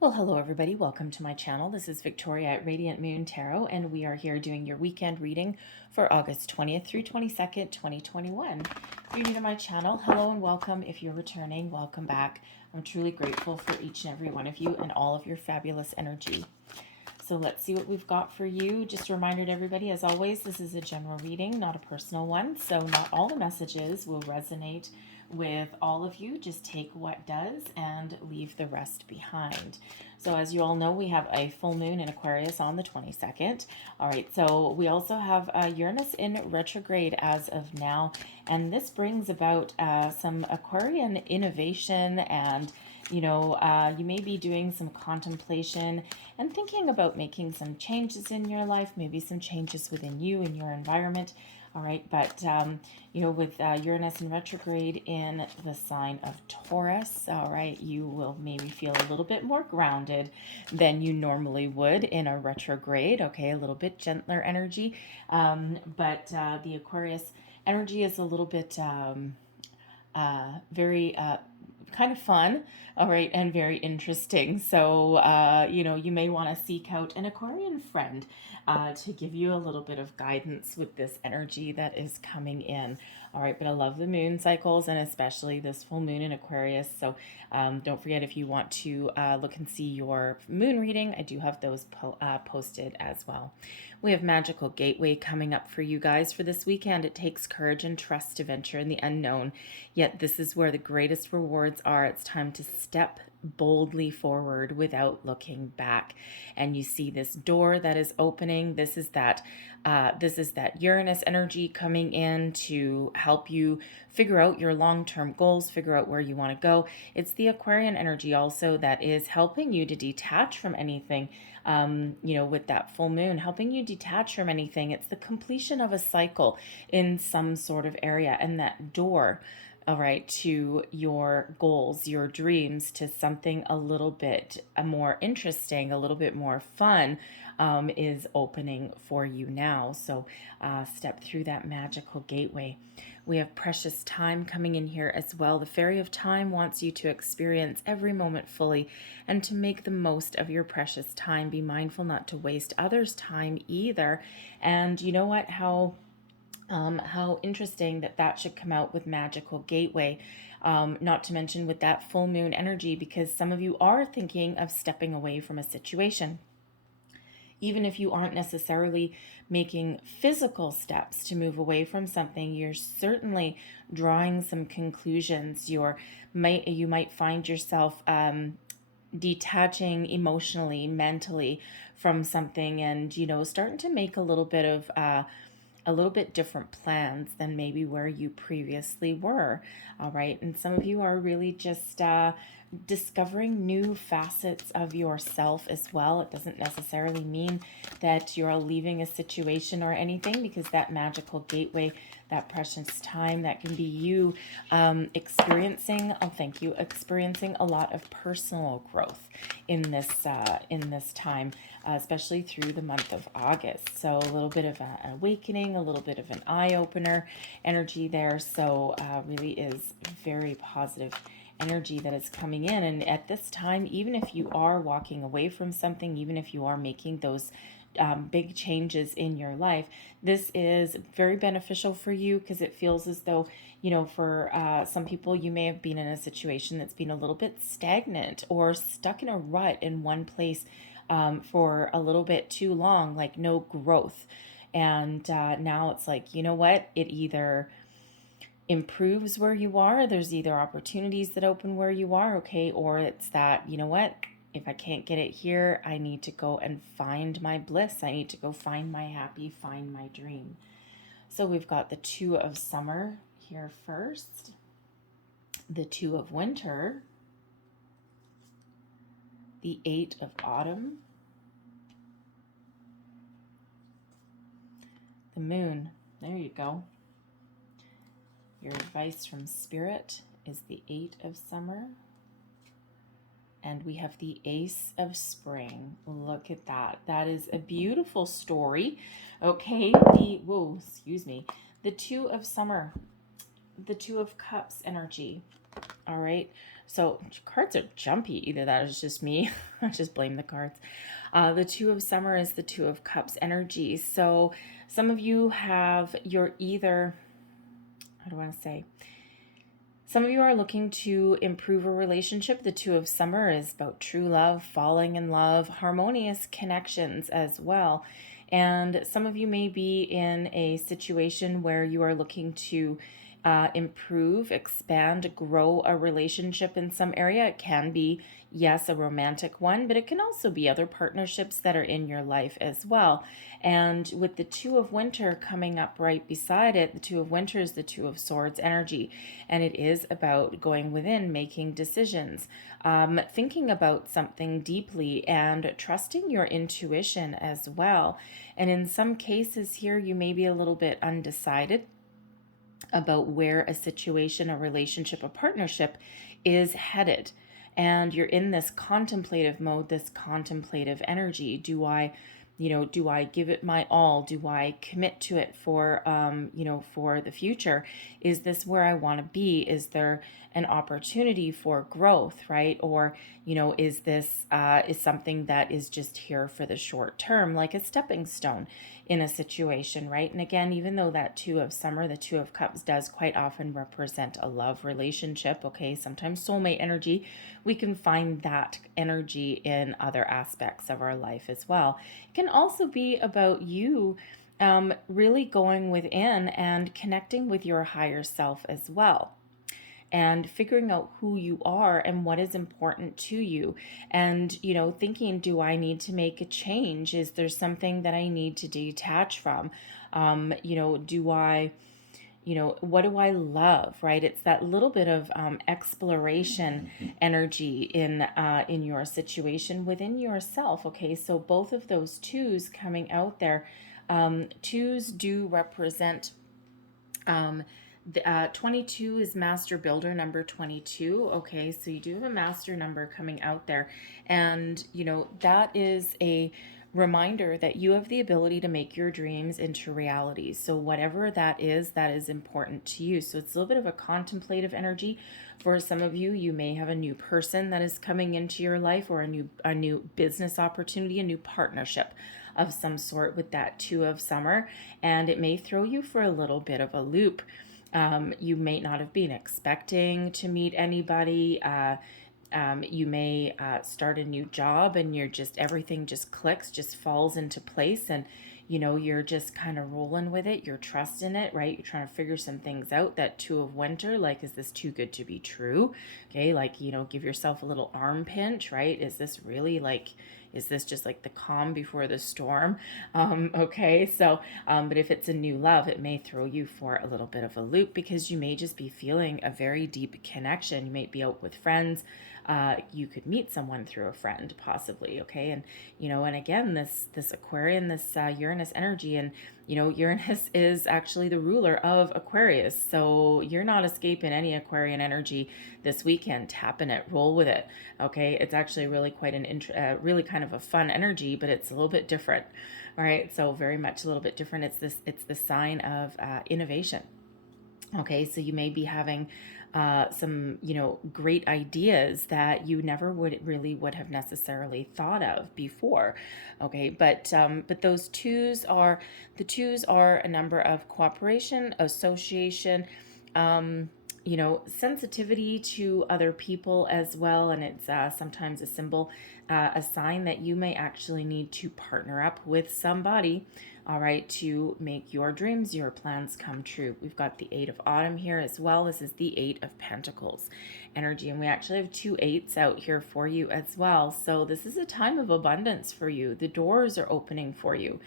Well, hello everybody. Welcome to my channel. This is Victoria at Radiant Moon Tarot, and we are here doing your weekend reading for August 20th through 22nd, 2021. If you're new to my channel, hello and welcome. If you're returning, welcome back. I'm truly grateful for each and every one of you and all of your fabulous energy. So let's see what we've got for you. Just a reminder to everybody, as always, this is a general reading, not a personal one. So not all the messages will resonate with all of you. Just take what does and leave the rest behind. So as you all know, we have a full moon in Aquarius on the 22nd. All right, so we also have Uranus in retrograde as of now. And this brings about some Aquarian innovation and you may be doing some contemplation and thinking about making some changes in your life, maybe some changes within you and your environment. All right, but with Uranus in retrograde in the sign of Taurus, all right, you will maybe feel a little bit more grounded than you normally would in a retrograde. Okay, a little bit gentler energy, but the Aquarius energy is a little bit very kind of fun, all right, and very interesting. So, you may want to seek out an Aquarian friend to give you a little bit of guidance with this energy that is coming in. All right, but I love the moon cycles and especially this full moon in Aquarius. So don't forget, if you want to look and see your moon reading, I do have those posted as well. We have Magical Gateway coming up for you guys for this weekend. It takes courage and trust to venture in the unknown, yet this is where the greatest rewards are. It's time to step boldly forward without looking back. And you see this door that is opening. This is that Uranus energy coming in to help you figure out your long-term goals, figure out where you want to go. It's the Aquarian energy also that is helping you to detach from anything. With that full moon, helping you detach from anything. It's the completion of a cycle in some sort of area, and that door, all right, to your goals, your dreams, to something a little bit more interesting, a little bit more fun, is opening for you now. So step through that magical gateway. We have precious time coming in here as well. The fairy of time wants you to experience every moment fully and to make the most of your precious time. Be mindful not to waste others' time either. And you know what? How interesting that should come out with Magical Gateway. Not to mention with that full moon energy, because some of you are thinking of stepping away from a situation. Even if you aren't necessarily making physical steps to move away from something, you're certainly drawing some conclusions. You might find yourself detaching emotionally, mentally from something, and starting to make a little bit different plans than maybe where you previously were. All right, and some of you are really just discovering new facets of yourself as well. It doesn't necessarily mean that you're leaving a situation or anything, because that magical gateway, that precious time, that can be you experiencing a lot of personal growth in this time, especially through the month of August. So a little bit of an awakening, a little bit of an eye-opener energy there. So really is very positive energy that is coming in. And at this time, even if you are walking away from something, even if you are making those big changes in your life, this is very beneficial for you, because it feels as though, for some people, you may have been in a situation that's been a little bit stagnant or stuck in a rut in one place for a little bit too long, like no growth. And now it's like, you know what? It either improves where you are, there's either opportunities that open where you are, okay, or it's that, you know what, if I can't get it here, I need to go and find my bliss. I need to go find my happy, find my dream. So we've got the Two of Summer here first, the Two of Winter, the Eight of Autumn, the Moon. There you go. Your advice from Spirit is the Eight of Summer. And we have the Ace of Spring. Look at that. That is a beautiful story. Okay, the Two of Summer, the Two of Cups energy. All right. So cards are jumpy. Either that is just me. I just blame the cards. The Two of Summer is the Two of Cups energy. So some of you have, you're either, how do I want to say? Some of you are looking to improve a relationship. The Two of Summer is about true love, falling in love, harmonious connections as well. And some of you may be in a situation where you are looking to improve, expand, grow a relationship in some area. It can be, yes, a romantic one, but it can also be other partnerships that are in your life as well. And with the Two of Winter coming up right beside it, the Two of Winter is the Two of Swords energy. And it is about going within, making decisions, thinking about something deeply, and trusting your intuition as well. And in some cases here, you may be a little bit undecided about where a situation, a relationship, a partnership is headed. And you're in this contemplative mode, this contemplative energy. Do I give it my all? Do I commit to it for, for the future? Is this where I want to be? Is there an opportunity for growth, right? Or, is this is something that is just here for the short term, like a stepping stone in a situation, right? And again, even though that Two of Summer, the Two of Cups, does quite often represent a love relationship, okay, sometimes soulmate energy, we can find that energy in other aspects of our life as well. It can also be about you really going within and connecting with your higher self as well, and figuring out who you are and what is important to you, and thinking, do I need to make a change? Is there something that I need to detach from? Do I what do I love, right? It's that little bit of exploration energy in your situation within yourself. Okay, so both of those twos coming out there. Twos do represent 22 is master builder, number 22. Okay, so you do have a master number coming out there. And, that is a reminder that you have the ability to make your dreams into reality. So whatever that is important to you. So it's a little bit of a contemplative energy. For some of you, you may have a new person that is coming into your life, or a new business opportunity, a new partnership of some sort with that Two of Summer, and it may throw you for a little bit of a loop. You may not have been expecting to meet anybody. You may start a new job, and everything just clicks, just falls into place, and you're just kind of rolling with it. You're trusting it, right? You're trying to figure some things out. That Two of Winter, like, is this too good to be true? Okay, like, give yourself a little arm pinch, right? Is this really like, is this just like the calm before the storm? Okay, so, but if it's a new love, it may throw you for a little bit of a loop, because you may just be feeling a very deep connection. You might be out with friends. You could meet someone through a friend, possibly. Okay, and and again, this Aquarian, this Uranus energy, and Uranus is actually the ruler of Aquarius, so you're not escaping any Aquarian energy this weekend. Tap in it, roll with it. Okay, it's actually really quite really kind of a fun energy, but it's a little bit different. All right, so very much a little bit different. It's the sign of innovation. Okay, so you may be having some, great ideas that you never would have necessarily thought of before. Okay, but those twos are a number of cooperation, association, sensitivity to other people as well, and it's sometimes a symbol, a sign that you may actually need to partner up with somebody, all right, to make your dreams, your plans come true. We've got the Eight of Autumn here as well. This is the Eight of Pentacles energy, and we actually have two eights out here for you as well. So this is a time of abundance for you. The doors are opening for you.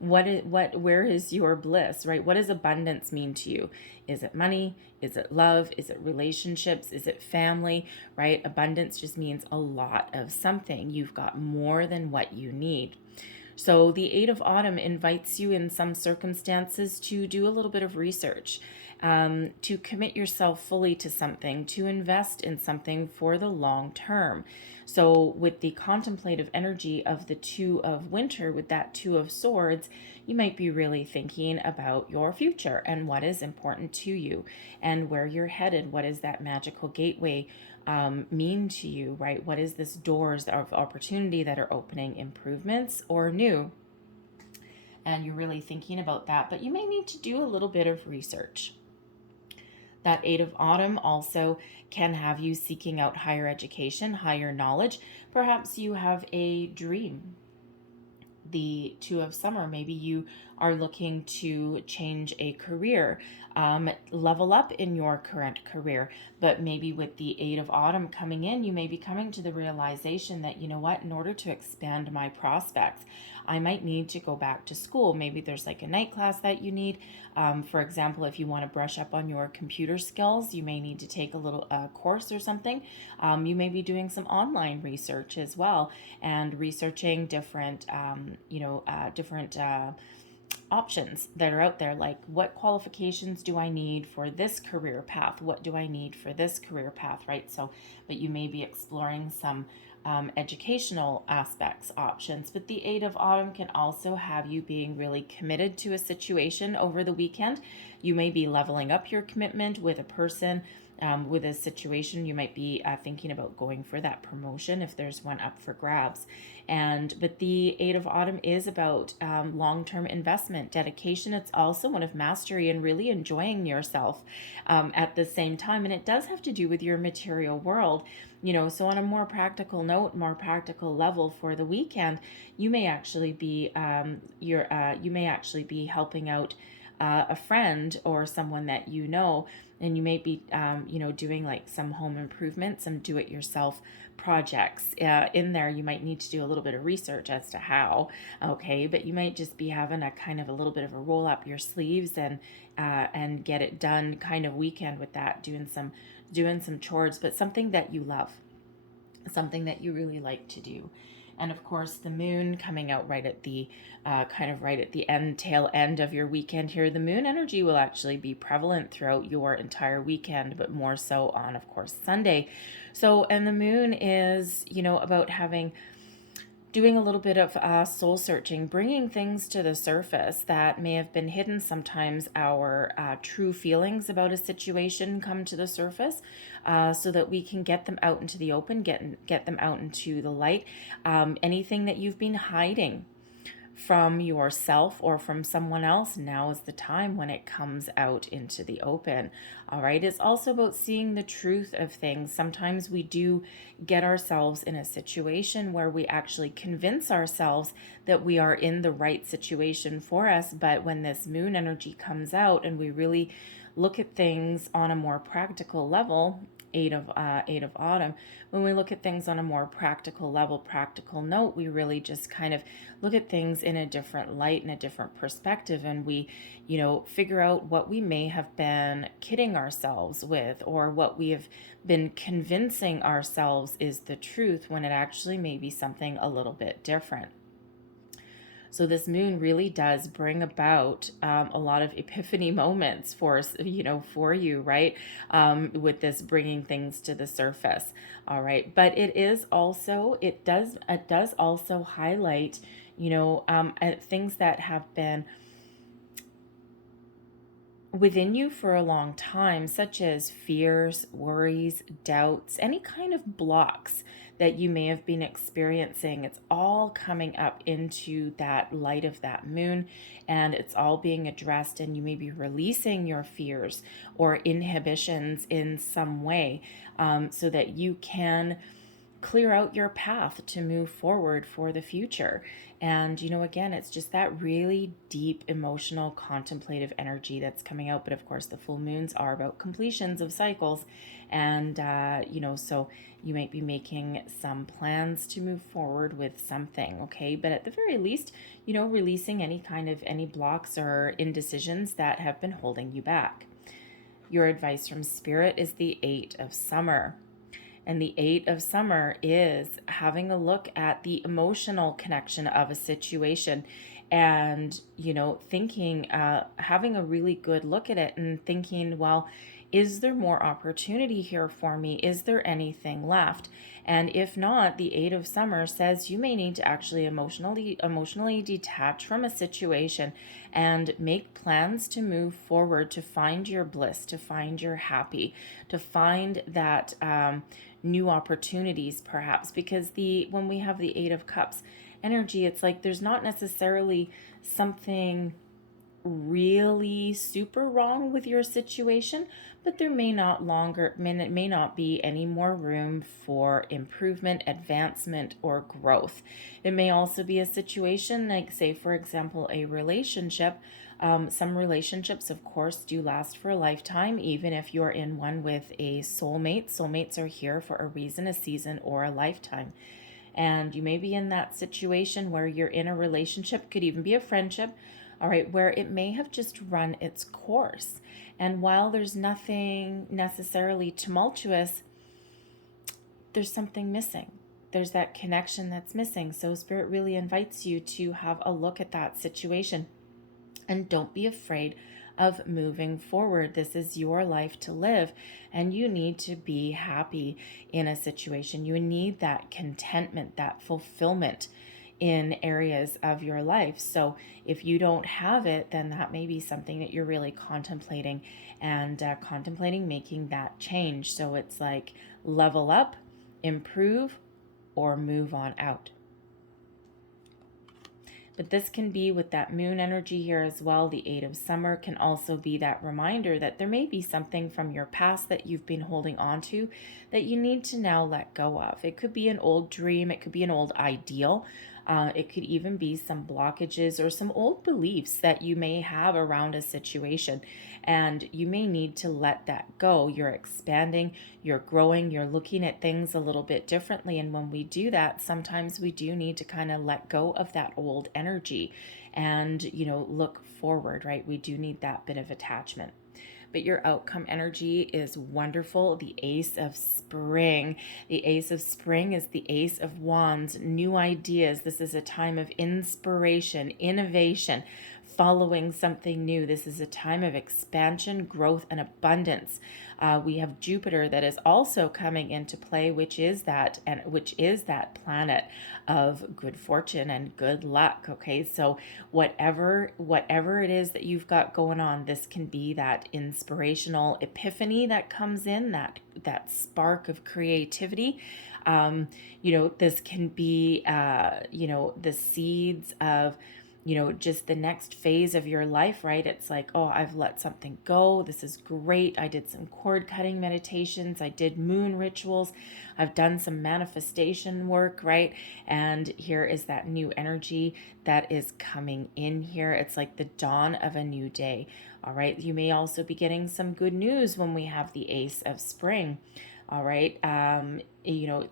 Where is your bliss, right? What does abundance mean to you? Is it money? Is it love? Is it relationships? Is it family, right? Abundance just means a lot of something. You've got more than what you need. So the Eight of Autumn invites you in some circumstances to do a little bit of research to commit yourself fully to something, to invest in something for the long term. So with the contemplative energy of the Two of Winter, with that Two of Swords, you might be really thinking about your future and what is important to you and where you're headed. What is that magical gateway mean to you, right? What is this doors of opportunity that are opening, improvements or new? And you're really thinking about that, but you may need to do a little bit of research. That Eight of Autumn also can have you seeking out higher education, higher knowledge. Perhaps you have a dream. The Two of Summer, maybe you are looking to change a career, level up in your current career. But maybe with the Eight of Autumn coming in, you may be coming to the realization that, you know what, in order to expand my prospects, I might need to go back to school. Maybe there's like a night class that you need. For example, if you want to brush up on your computer skills, you may need to take a little course or something. You may be doing some online research as well and researching different, different options that are out there, like what qualifications do I need for this career path? What do I need for this career path, right? So, but you may be exploring some educational aspects, options. But the Eight of Autumn can also have you being really committed to a situation over the weekend. You may be leveling up your commitment with a person, with a situation. You might be thinking about going for that promotion if there's one up for grabs. But the Eight of Autumn is about long-term investment, dedication. It's also one of mastery and really enjoying yourself at the same time. And it does have to do with your material world. So on a more practical note, more practical level for the weekend, you may actually be helping out a friend or someone that you know, and you may be doing like some home improvement, some do-it-yourself projects in there. You might need to do a little bit of research as to how, okay, but you might just be having a kind of a little bit of a roll up your sleeves and get it done kind of weekend with that, doing some chores, but something that you love, something that you really like to do. And of course, the moon coming out right at the tail end of your weekend here. The moon energy will actually be prevalent throughout your entire weekend, but more so on, of course, Sunday. So, and the moon is, about doing a little bit of soul searching, bringing things to the surface that may have been hidden. Sometimes our true feelings about a situation come to the surface, so that we can get them out into the open, get them out into the light. Anything that you've been hiding from yourself or from someone else, now is the time when it comes out into the open. All right. It's also about seeing the truth of things. Sometimes we do get ourselves in a situation where we actually convince ourselves that we are in the right situation for us. But when this moon energy comes out and we really look at things on a more practical level, Eight of Autumn, when we look at things on a more practical level, practical note, we really just kind of look at things in a different light and a different perspective, and we figure out what we may have been kidding ourselves with, or what we have been convincing ourselves is the truth when it actually may be something a little bit different. So this moon really does bring about a lot of epiphany moments for you, right? With this bringing things to the surface, all right. But it does also highlight, things that have been within you for a long time, such as fears, worries, doubts, any kind of blocks that you may have been experiencing. It's all coming up into that light of that moon, and it's all being addressed, and you may be releasing your fears or inhibitions in some way, so that you can clear out your path to move forward for the future. And again, it's just that really deep emotional contemplative energy that's coming out. But of course, the full moons are about completions of cycles, and so you might be making some plans to move forward with something, okay? But at the very least, releasing any blocks or indecisions that have been holding you back. Your advice from Spirit is the Eight of Summer. And the Eight of Summer is having a look at the emotional connection of a situation and, thinking, having a really good look at it and thinking, well, is there more opportunity here for me? Is there anything left? And if not, the Eight of Summer says you may need to actually emotionally detach from a situation and make plans to move forward, to find your bliss, to find your happy, to find that new opportunities, perhaps. Because when we have the Eight of Cups energy, it's like there's not necessarily something really super wrong with your situation, but there may not be any more room for improvement, advancement, or growth. It may also be a situation like, say, for example, a relationship. Some relationships, of course, do last for a lifetime, even if you're in one with a soulmate. Soulmates are here for a reason, a season, or a lifetime. And you may be in that situation where you're in a relationship, could even be a friendship, all right, where it may have just run its course. And while there's nothing necessarily tumultuous, there's something missing. There's that connection that's missing. So Spirit really invites you to have a look at that situation. And don't be afraid of moving forward. This is your life to live, and you need to be happy in a situation. You need that contentment, that fulfillment in areas of your life. So if you don't have it, then that may be something that you're really contemplating and contemplating making that change. So it's like level up, improve, or move on out. But this can be with that moon energy here as well. The Eight of Summer can also be that reminder that there may be something from your past that you've been holding on to that you need to now let go of. It could be an old dream. It could be an old ideal. It could even be some blockages or some old beliefs that you may have around a situation, and you may need to let that go. You're expanding, you're growing, you're looking at things a little bit differently. And when we do that, sometimes we do need to kind of let go of that old energy and, look forward, right? We do need that bit of attachment. But your outcome energy is wonderful. The Ace of Spring. The Ace of Spring is the Ace of Wands, new ideas. This is a time of inspiration, innovation, following something new. This is a time of expansion, growth, and abundance. We have Jupiter that is also coming into play, which is that planet of good fortune and good luck. Okay, so whatever it is that you've got going on, this can be that inspirational epiphany that comes in, that spark of creativity. This can be the seeds of just the next phase of your life, right? It's like, oh, I've let something go. This is great. I did some cord cutting meditations. I did moon rituals. I've done some manifestation work, right? And here is that new energy that is coming in here. It's like the dawn of a new day. All right. You may also be getting some good news when we have the Ace of Spring. All right.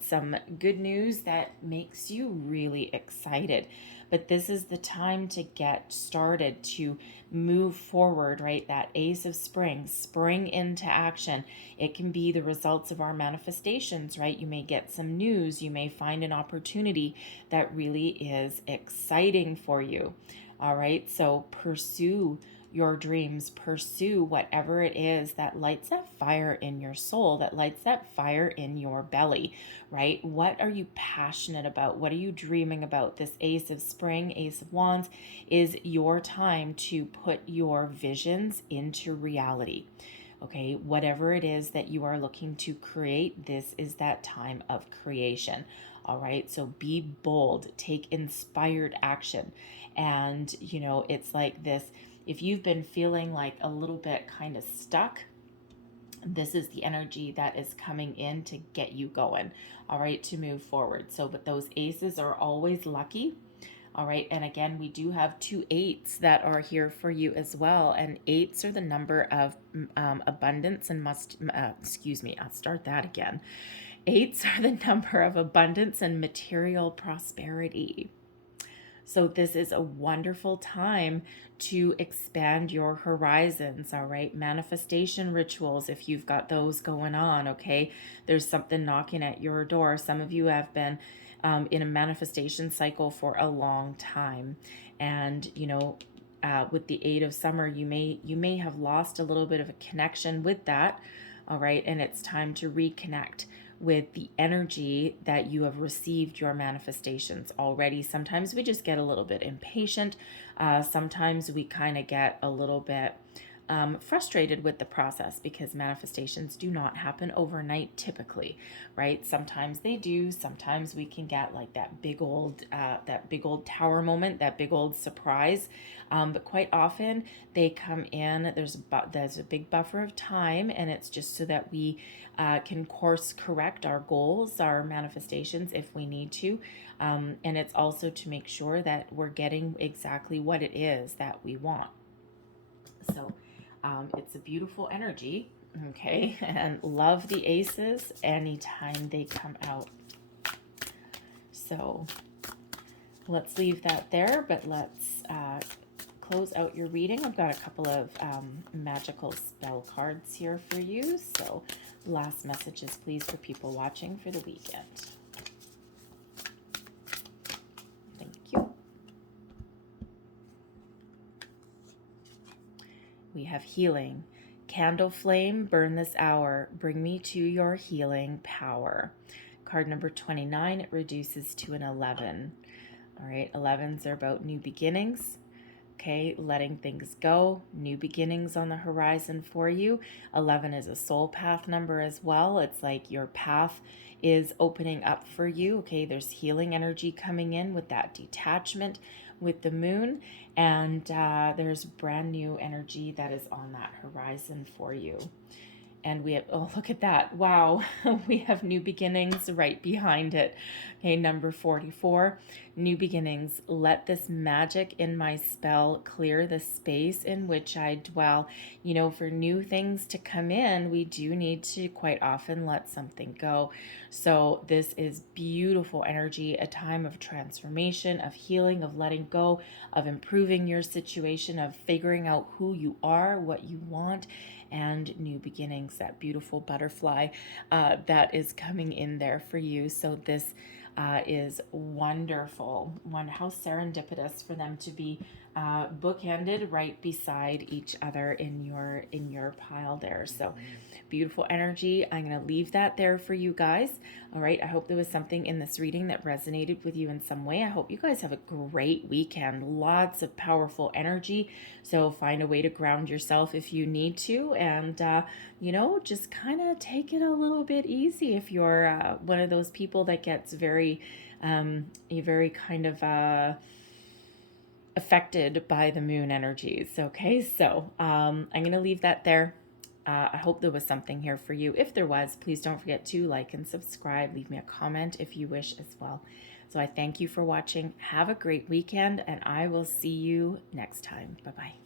Some good news that makes you really excited. But this is the time to get started, to move forward, right? That Ace of Spring, spring into action. It can be the results of our manifestations, right? You may get some news. You may find an opportunity that really is exciting for you. All right. So pursue your dreams, pursue whatever it is that lights that fire in your soul, that lights that fire in your belly, right? What are you passionate about? What are you dreaming about? This Ace of Spring, Ace of Wands is your time to put your visions into reality. Okay, whatever it is that you are looking to create, this is that time of creation. All right, so be bold, take inspired action. And, it's like this. If you've been feeling like a little bit kind of stuck, this is the energy that is coming in to get you going, all right, to move forward. So, but those aces are always lucky. All right, and again, we do have 2 8s that are here for you as well. And 8s are the number of abundance and I'll start that again. 8s are the number of abundance and material prosperity. So this is a wonderful time to expand your horizons, all right? Manifestation rituals, if you've got those going on, okay? There's something knocking at your door. Some of you have been in a manifestation cycle for a long time. And, with the Eight of Summer, you may have lost a little bit of a connection with that, all right? And it's time to reconnect with the energy that you have received your manifestations already. Sometimes we just get a little bit impatient. Sometimes we kind of get a little bit frustrated with the process because manifestations do not happen overnight typically, right? Sometimes they do. Sometimes we can get like that big old tower moment, that big old surprise. But quite often they come in. There's a big buffer of time, and it's just so that we can course correct our goals, our manifestations if we need to. And it's also to make sure that we're getting exactly what it is that we want. So it's a beautiful energy, okay? And love the aces anytime they come out. So let's leave that there, but let's close out your reading. I've got a couple of magical spell cards here for you. So last messages, please, for people watching for the weekend. Thank you. We have healing. Candle flame, burn this hour. Bring me to your healing power. Card number 29, it reduces to an 11. All right, 11s are about new beginnings. Okay, letting things go, new beginnings on the horizon for you. 11 is a soul path number as well. It's like your path is opening up for you. Okay, there's healing energy coming in with that detachment with the moon, and there's brand new energy that is on that horizon for you. And we have, oh, look at that. Wow. We have new beginnings right behind it. Okay, number 44, new beginnings. Let this magic in my spell clear the space in which I dwell. For new things to come in, we do need to quite often let something go. So this is beautiful energy, a time of transformation, of healing, of letting go, of improving your situation, of figuring out who you are, what you want, and new beginnings, that beautiful butterfly that is coming in there for you. So this is wonderful. How serendipitous for them to be bookended right beside each other in your pile there. So beautiful energy. I'm going to leave that there for you guys. All right. I hope there was something in this reading that resonated with you in some way. I hope you guys have a great weekend. Lots of powerful energy. So find a way to ground yourself if you need to. And, just kind of take it a little bit easy if you're one of those people that gets very kind of affected by the moon energies. Okay, so I'm going to leave that there. I hope there was something here for you. If there was, please don't forget to like and subscribe. Leave me a comment if you wish as well. So I thank you for watching. Have a great weekend, and I will see you next time. Bye-bye.